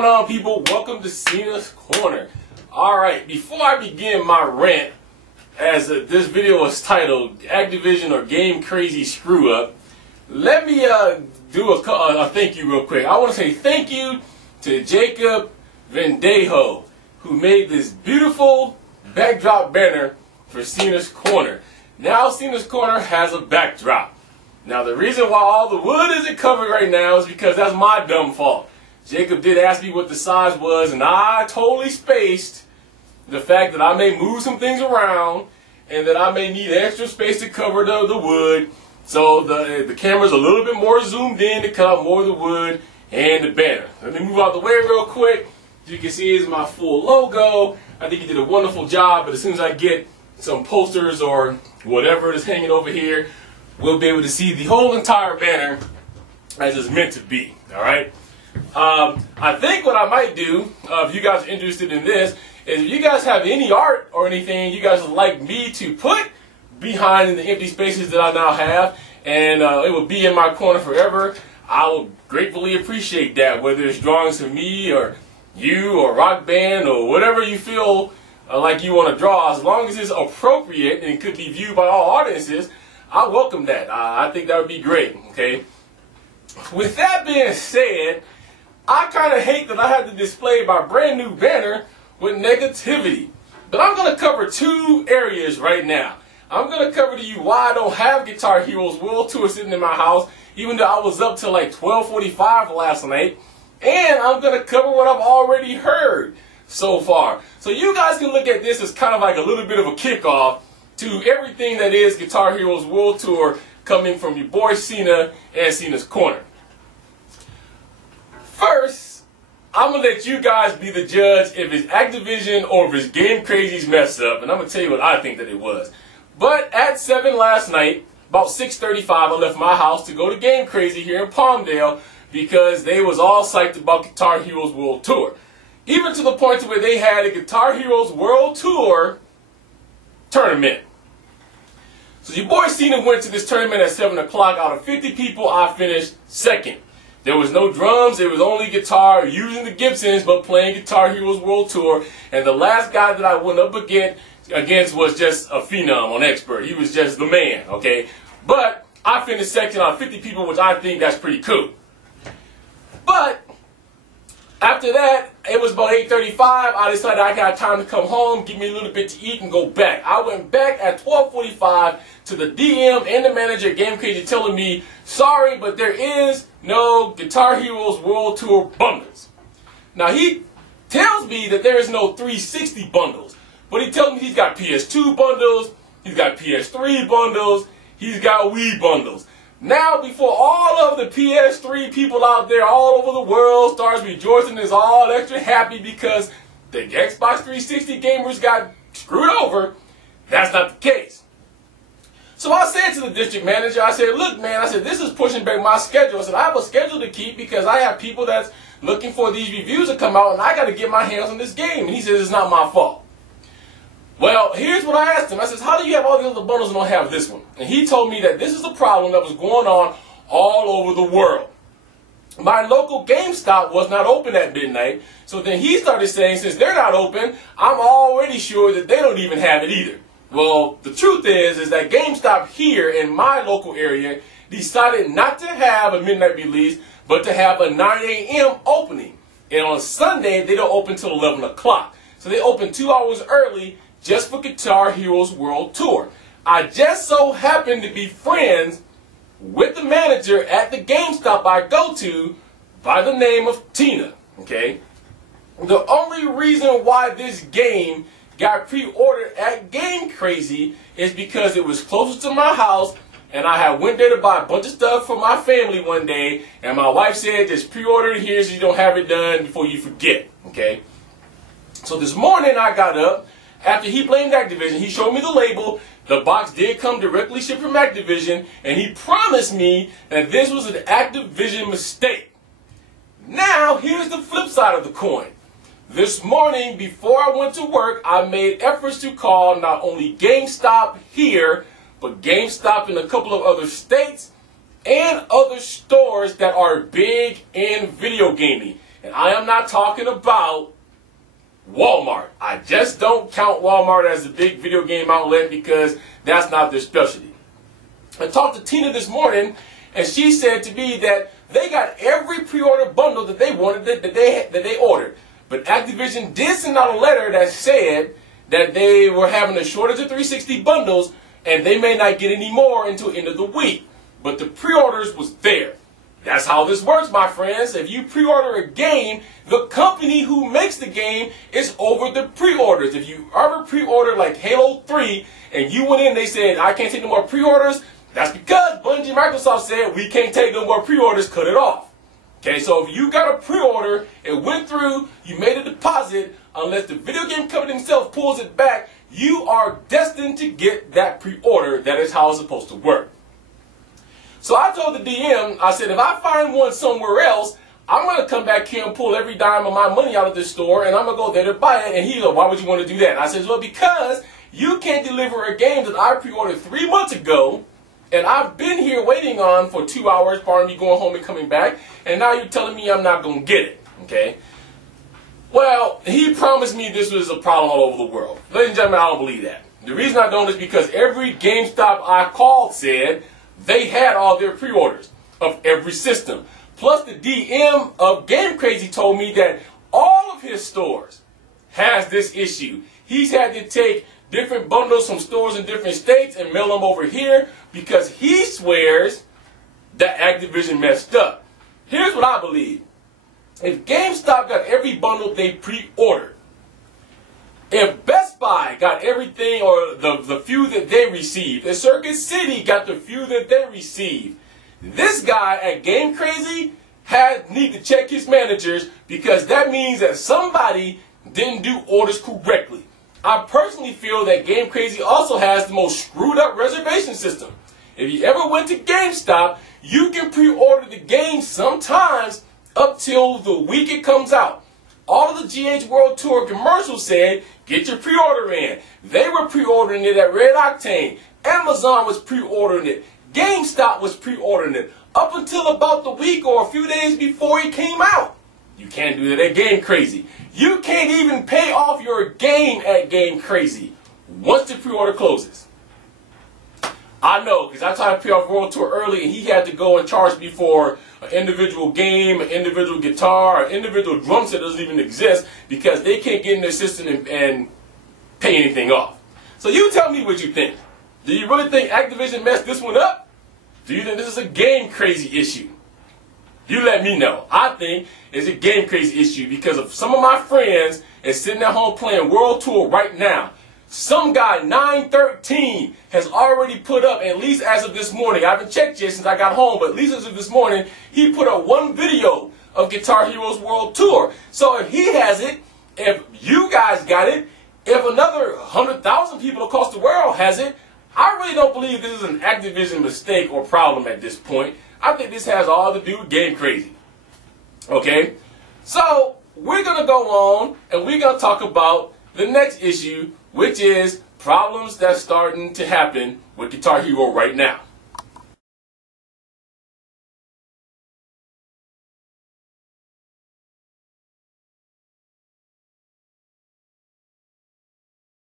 going on, people? Welcome to Cena's Corner. Alright, before I begin my rant, as this video is titled Activision or Game Crazy Screw Up, let me do a thank you real quick. I want to say thank you to GHWT, who made this beautiful backdrop banner for Cena's Corner. Now Cena's Corner has a backdrop. Now the reason why all the wood isn't covered right now is because that's my dumb fault. Jacob did ask me what the size was, and I totally spaced the fact that I may move some things around and that I may need extra space to cover the wood. So the camera's a little bit more zoomed in to cut out more of the wood and the banner. Let me move out the way real quick. As you can see, is my full logo. I think he did a wonderful job, but as soon as I get some posters or whatever is hanging over here, we'll be able to see the whole entire banner as it's meant to be. Alright? I think what I might do, if you guys are interested in this, is if you guys have any art or anything you guys would like me to put behind in the empty spaces that I now have, and it will be in my corner forever, I will gratefully appreciate that, whether it's drawings of me or you or Rock Band or whatever you feel like you want to draw. As long as it's appropriate and could be viewed by all audiences, I welcome that. I think that would be great, okay? With that being said, I kind of hate that I had to display my brand new banner with negativity. But I'm going to cover two areas right now. I'm going to cover to you why I don't have Guitar Heroes World Tour sitting in my house, even though I was up till like 12:45 last night. And I'm going to cover what I've already heard so far. So you guys can look at this as kind of like a little bit of a kickoff to everything that is Guitar Heroes World Tour coming from your boy Cena and Cena's Corner. First, I'm going to let you guys be the judge if it's Activision or if it's Game Crazy's mess up, and I'm going to tell you what I think that it was. But at 7 last night, about 6:35, I left my house to go to Game Crazy here in Palmdale because they was all psyched about Guitar Heroes World Tour. Even to the point where they had a Guitar Heroes World Tour tournament. So your boy Cena went to this tournament at 7 o'clock. Out of 50 people, I finished second. There was no drums, it was only guitar, using the Gibsons, but playing Guitar Heroes World Tour. And the last guy that I went up against was just a phenom on expert. He was just the man, okay? But I finished second out of 50 people, which I think that's pretty cool. But after that, it was about 8:35. I decided I got time to come home, give me a little bit to eat, and go back. I went back at 12:45 to the DM and the manager at Game Crazy telling me, sorry, but there is no Guitar Heroes World Tour bundles. Now, he tells me that there is no 360 bundles, but he tells me he's got PS2 bundles, he's got PS3 bundles, he's got Wii bundles. Now, before all of the PS3 people out there all over the world starts rejoicing and is all extra happy because the Xbox 360 gamers got screwed over, that's not the case. So I said to the district manager, I said, look, man, I said, this is pushing back my schedule. I said, I have a schedule to keep because I have people that's looking for these reviews to come out, and I got to get my hands on this game. And he says, it's not my fault. Well, here's what I asked him. I said, how do you have all the other bundles and don't have this one? And he told me that this is a problem that was going on all over the world. My local GameStop was not open at midnight, so then he started saying, since they're not open, I'm already sure that they don't even have it either. Well, the truth is that GameStop here in my local area decided not to have a midnight release, but to have a 9 a.m. opening. And on Sunday, they don't open until 11 o'clock. So they open 2 hours early just for Guitar Heroes World Tour. I just so happened to be friends with the manager at the GameStop I go to by the name of Tina, okay? The only reason why this game got pre-ordered at Game Crazy is because it was closer to my house, and I had went there to buy a bunch of stuff for my family one day, and my wife said, just pre-order it here so you don't have it done before you forget, okay? So this morning I got up, after he blamed Activision, he showed me the label, the box did come directly shipped from Activision, and he promised me that this was an Activision mistake. Now, here's the flip side of the coin. This morning, before I went to work, I made efforts to call not only GameStop here, but GameStop in a couple of other states and other stores that are big in video gaming. And I am not talking about Walmart. I just don't count Walmart as a big video game outlet because that's not their specialty. I talked to Tina this morning, and she said to me that they got every pre-order bundle that they wanted that they ordered. But Activision did send out a letter that said that they were having a shortage of 360 bundles, and they may not get any more until the end of the week. But the pre-orders was there. That's how this works, my friends. If you pre-order a game, the company who makes the game is over the pre-orders. If you ever pre-order like Halo 3 and you went in and they said, I can't take no more pre-orders, that's because Bungie and Microsoft said, we can't take no more pre-orders, cut it off. Okay, so if you got a pre-order, it went through, you made a deposit, unless the video game company themselves pulls it back, you are destined to get that pre-order. That is how it's supposed to work. So I told the DM, I said, if I find one somewhere else, I'm going to come back here and pull every dime of my money out of this store, and I'm going to go there to buy it. And he's like, why would you want to do that? And I said, well, because you can't deliver a game that I pre-ordered 3 months ago, and I've been here waiting on for 2 hours, part of me going home and coming back, and now you're telling me I'm not going to get it, okay? Well, he promised me this was a problem all over the world. Ladies and gentlemen, I don't believe that. The reason I don't is because every GameStop I called said they had all their pre-orders of every system. Plus, the DM of Game Crazy told me that all of his stores has this issue. He's had to take different bundles from stores in different states and mail them over here because he swears that Activision messed up. Here's what I believe. If GameStop got every bundle they pre-ordered, if Best Buy got everything or the few that they received, if Circuit City got the few that they received, this guy at Game Crazy need to check his managers because that means that somebody didn't do orders correctly. I personally feel that Game Crazy also has the most screwed up reservation system. If you ever went to GameStop, you can pre-order the game sometimes up till the week it comes out. All of the GHWT Tour commercials said, get your pre-order in. They were pre-ordering it at Red Octane. Amazon was pre-ordering it. GameStop was pre-ordering it. Up until about the week or a few days before it came out. You can't do that at Game Crazy. You can't even pay off your game at Game Crazy once the pre-order closes. I know, because I tried to pay off World Tour early and he had to go and charge me for an individual game, an individual guitar, an individual drum set that doesn't even exist because they can't get in their system and pay anything off. So you tell me what you think. Do you really think Activision messed this one up? Do you think this is a Game Crazy issue? You let me know. I think it's a Game Crazy issue because of some of my friends is sitting at home playing World Tour right now. Some guy, 913, has already put up, at least as of this morning, I haven't checked yet since I got home, but at least as of this morning, he put up one video of Guitar Heroes World Tour. So if he has it, if you guys got it, if another 100,000 people across the world has it, I really don't believe this is an Activision mistake or problem at this point. I think this has all to do with Game Crazy. Okay? So, we're going to go on and we're going to talk about the next issue, which is problems that's starting to happen with Guitar Hero right now.